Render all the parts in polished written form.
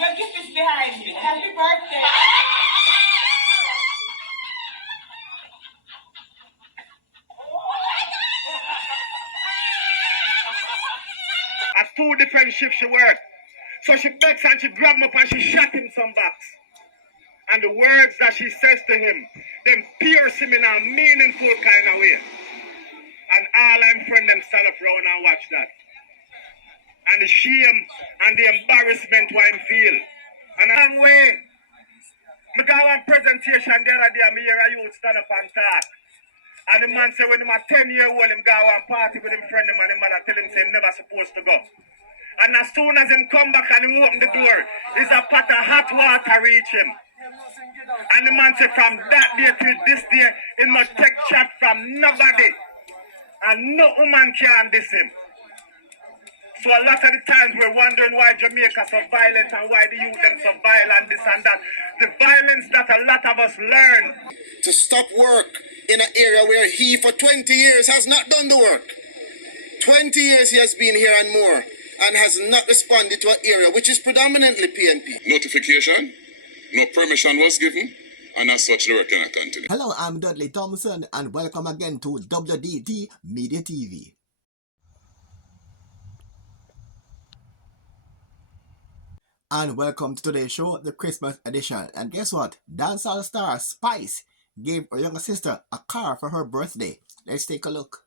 Your gift is behind you. Happy birthday. At 2 different shifts she worked. So she begs and she grabbed him up and she shot him some backs. And the words that she says to him, them pierce him in a meaningful kind of way. And all I'm friend them stand up round and watch that. And the shame and the embarrassment why him feel. And a long way. I got one presentation the other day, I hear a youth stand up and talk. And the man say when him a 10-year-old, him go one party with him friend him and him mother tell him say him never supposed to go. And as soon as him come back and him open the door, is a pot of hot water reach him. And the man say from that day till this day, he must take chat from nobody. And no woman can diss him. So a lot of the times we're wondering why Jamaica so violent and why the youth them so violent, this and that. The violence that a lot of us learn. To stop work in an area where he for 20 years has not done the work. 20 years he has been here and more and has not responded to an area which is predominantly PNP. Notification, no permission was given, and as such the work cannot continue. Hello, I'm Dudley Thompson and welcome again to WDT Media TV. And welcome to today's show, the Christmas edition. And guess what? Dancehall star Spice gave her younger sister a car for her birthday. Let's take a look.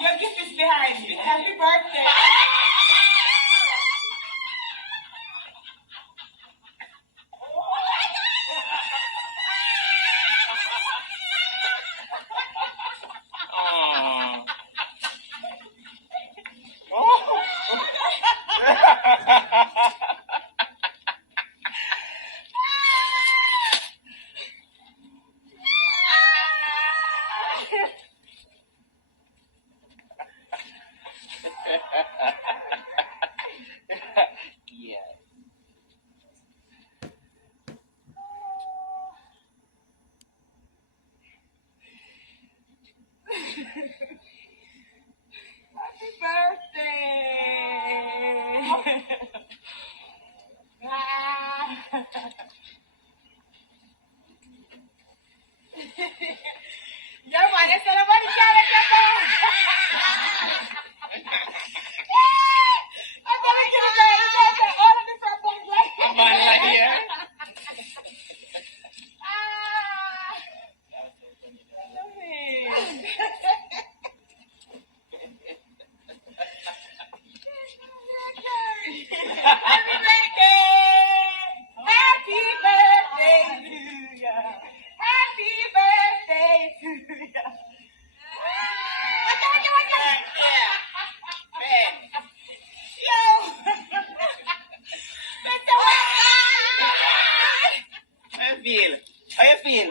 Your gift is behind you. Happy birthday. Happy birthday! Yo, man, it's somebody carry your phone. I'm gonna get it right. You guys are all of different phones right here. Right here. Happy birthday! Happy birthday to you! Happy birthday to you! Yo! How you feel? How you feel?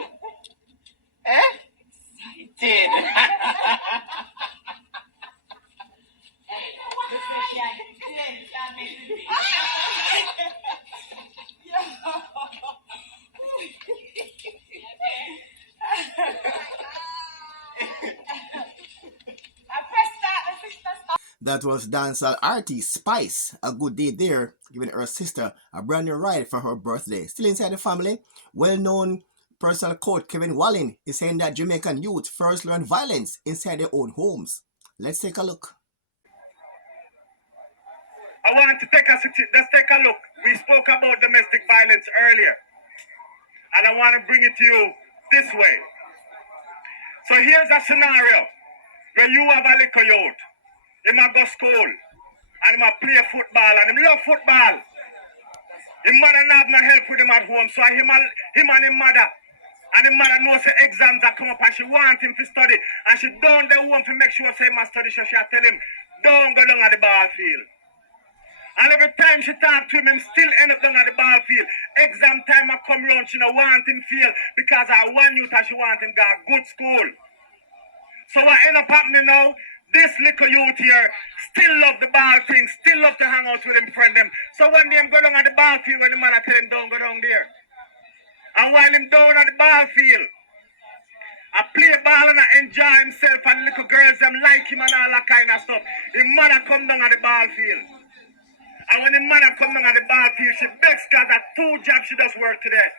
Eh? Excited. That was dancehall artist Spice. A good day there, giving her sister a brand new ride for her birthday. Still inside the family, well-known personal coach Kevin Wallen is saying that Jamaican youth first learn violence inside their own homes. Let's take a look. I want to let's take a look. We spoke about domestic violence earlier. And I want to bring it to you this way. So here's a scenario where you have a little youth. He might go school and he might play football and he love football. His mother not have no help with him at home, so him and his mother. And his mother knows the exams that come up and she want him to study. And she down the home to make sure say he must study, so she tell him, don't go down at the ball field. And every time she talk to him, him still end up down at the ball field. Exam time I come round, she don't want him fail because I want youth and she want him go to good school. So what end up happening now? This little youth here still love the ball thing, still love to hang out with him friend them. So one day him go down at the ball field when the man I tell him don't go down there. And while him down at the ball field, I play ball and I enjoy himself and little girls them like him and all that kind of stuff. His mother come down at the ball field. And when the mother come down at the ball field, she begs because at 2 jobs she does work today.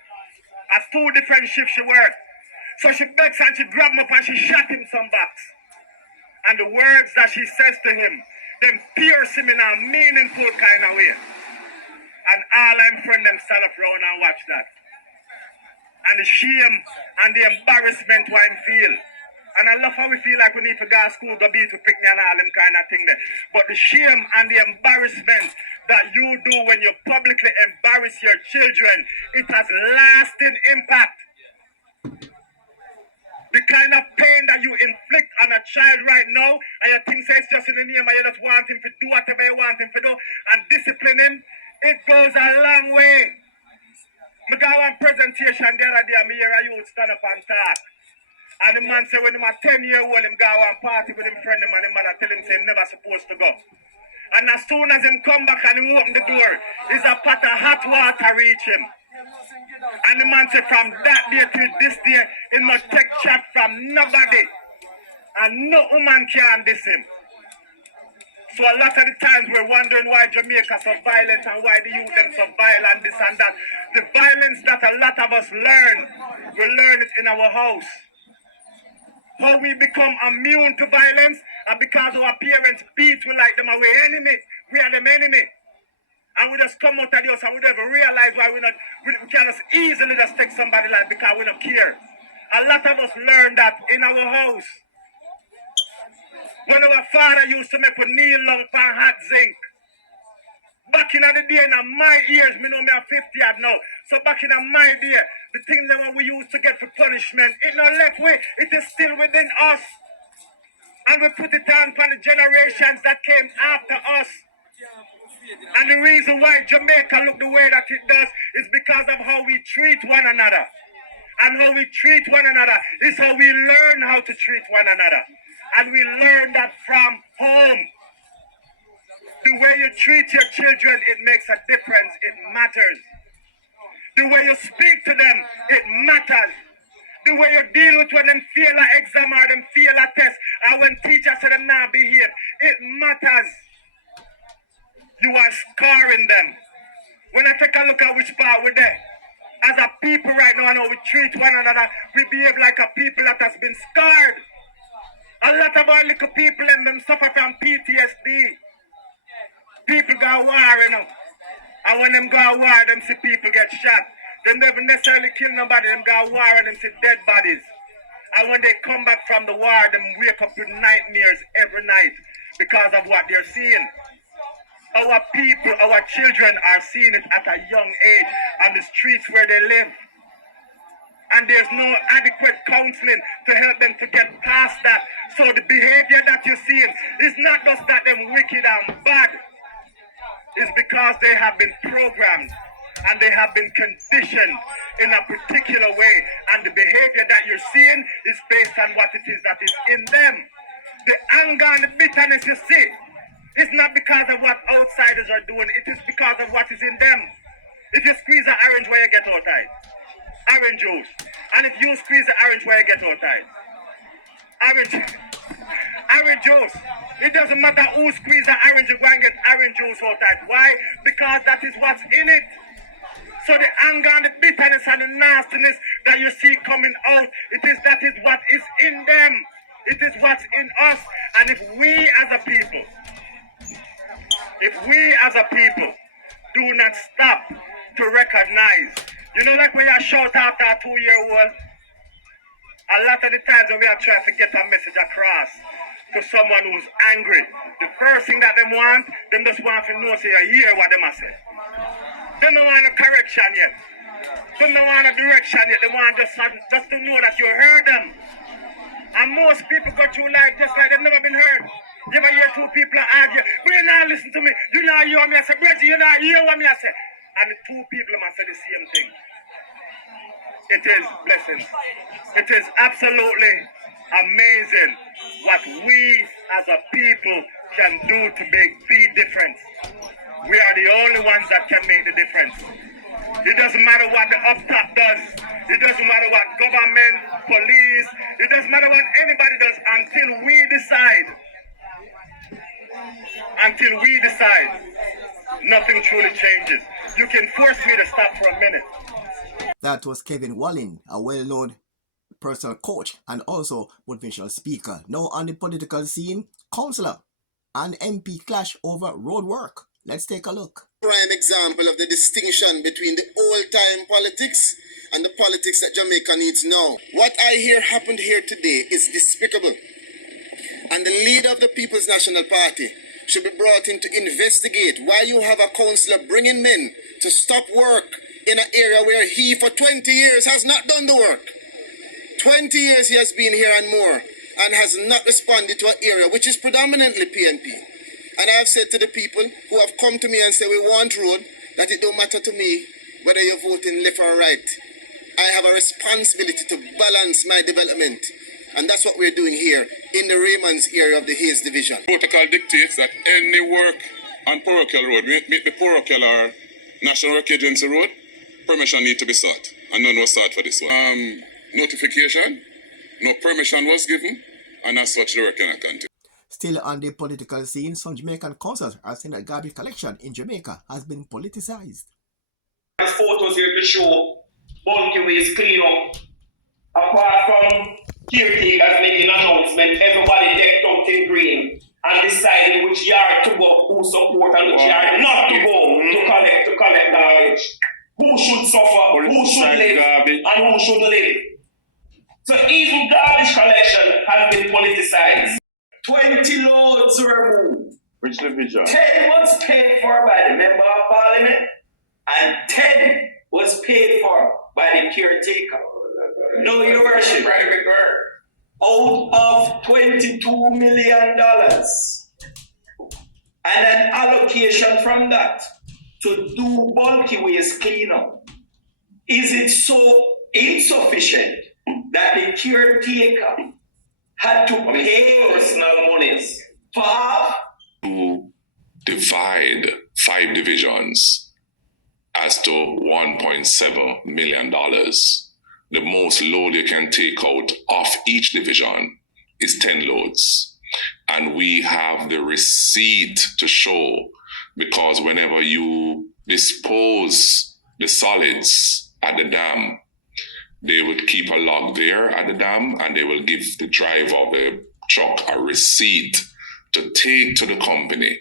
At 2 different shifts she work. So she begs and she grab him up and she shot him some backs. And the words that she says to him, them pierce him in a meaningful kind of way. And all I'm friend them stand up round and watch that. And the shame and the embarrassment why him feel. And I love how we feel like we need to go to school, go be to pick me and all them kind of thing there. But the shame and the embarrassment that you do when you publicly embarrass your children, it has lasting impact. The kind of pain that you inflict on a child right now, and you think it's just in the name and you just want him to do whatever you want him to do and discipline him, it goes a long way. I got one presentation the other day, I hear a youth stand up and talk. And the man said when he was 10-year-old, him got one party with him friend him and his mother tell him say he's never supposed to go. And as soon as him come back and him open the door, is a pot of hot water reach him. And the man said from that day till this day, he must take chat from nobody. And no woman can diss him. So a lot of the times we're wondering why Jamaica so violent and why the youth them so violent, this and that. The violence that a lot of us learn, we learn it in our house. How we become immune to violence and because our parents beat we like them away enemy. We are them enemy. And we just come out of the house and we never realize why we can just easily just take somebody like because we don't care. A lot of us learn that in our house. When our father used to make a kneel long pan hot zinc. Back in the day, in my ears, me know me are 50 odd now. So back in my day, the things that we used to get for punishment, it not left way. It is still within us. And we put it on for the generations that came after us. And the reason why Jamaica look the way that it does is because of how we treat one another. And how we treat one another is how we learn how to treat one another. And we learn that from home. The way you treat your children, it makes a difference. It matters. The way you speak to them, it matters. The way you deal with when them fail an exam or them fail a test, or when teachers say them not behave, it matters. You are scarring them. When I take a look at which part we're there, as a people right now, I know we treat one another, we behave like a people that has been scarred. A lot of our little people and them suffer from PTSD. People go war, you know. And when them go war, them see people get shot. They never necessarily kill nobody, them go war and them see dead bodies. And when they come back from the war, them wake up with nightmares every night because of what they're seeing. Our people, our children are seeing it at a young age on the streets where they live. And there's no adequate counseling to help them to get past that. So the behavior that you're seeing is not just that them wicked and bad. It's because they have been programmed and they have been conditioned in a particular way. And the behavior that you're seeing is based on what it is that is in them. The anger and the bitterness you see is not because of what outsiders are doing. It is because of what is in them. If you squeeze an orange, where you get out of orange juice. And if you squeeze the orange, where you get out of orange juice. It doesn't matter who squeeze the orange, you go and get orange juice out of it. Why? Because that is what's in it. So the anger and the bitterness and the nastiness that you see coming out, that is what is in them. It is what's in us. And if we as a people do not stop to recognize, you know, like when you shout after a 2-year-old, a lot of the times when we are trying to get a message across to someone who's angry, the first thing that them want, them just want to know, say, you hear what them are saying. They don't want a correction yet. They don't want a direction yet. They want just to know that you heard them. And most people go through life just like they've never been heard. You ever hear 2 people argue, but you not listen to me. You not hear what me I say. Bridget, you not hear what me I say. And the 2 people must say the same thing. It is blessings. It is absolutely amazing what we as a people can do to make the difference. We are the only ones that can make the difference. It doesn't matter what the up top does. It doesn't matter what government, police, it doesn't matter what anybody does until we decide. Until we decide, nothing truly changes. You can force me to stop for a minute. That was Kevin Walling, a well-known personal coach and also motivational speaker. Now on the political scene, councillor and MP clash over road work. Let's take a look. Prime example of the distinction between the old-time politics and the politics that Jamaica needs now. What I hear happened here today is despicable. And the leader of the People's National Party should be brought in to investigate why you have a councillor bringing men to stop work in an area where he for 20 years has not done the work. 20 years he has been here and more and has not responded to an area which is predominantly PNP. And I have said to the people who have come to me and say we want road, that it don't matter to me whether you're voting left or right. I have a responsibility to balance my development. And that's what we're doing here in the Raymond's area of the Hayes Division. Protocol dictates that any work on Parochial Road, make the Parochial or National Work Agency Road, permission need to be sought. And none was sought for this one. Notification, no permission was given, and as such the work cannot continue. Still on the political scene, some Jamaican councillors are saying that garbage collection in Jamaica has been politicized. These photos here to show bulky waste clean up. Apart from caretakers making announcement, everybody decked out in green and deciding which yard to go, who support and which yard not to go to collect garbage. Who should suffer, who should live, and who should live. So even garbage collection has been politicized. 20 loads were moved. Which division? 10 was paid for by the Member of Parliament, and 10 was paid for by the caretaker. No, Your Worship. Out of $22 million. And an allocation from that to do bulky waste cleanup. Is it so insufficient that the caretaker had to pay personal monies for half? To divide 5 divisions as to $1.7 million. The most load you can take out of each division is 10 loads. And we have the receipt to show, because whenever you dispose the solids at the dam, they would keep a log there at the dam and they will give the driver of the truck a receipt to take to the company.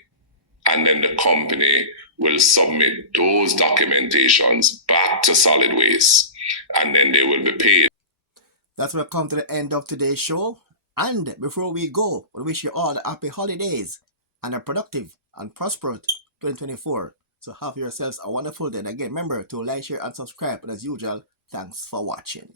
And then the company will submit those documentations back to solid waste. And then they will be paid. That's where we come to the end of today's show. And before we go, we wish you all happy holidays and a productive and prosperous 2024. So have yourselves a wonderful day. And again, remember to like, share, and subscribe. And as usual, thanks for watching.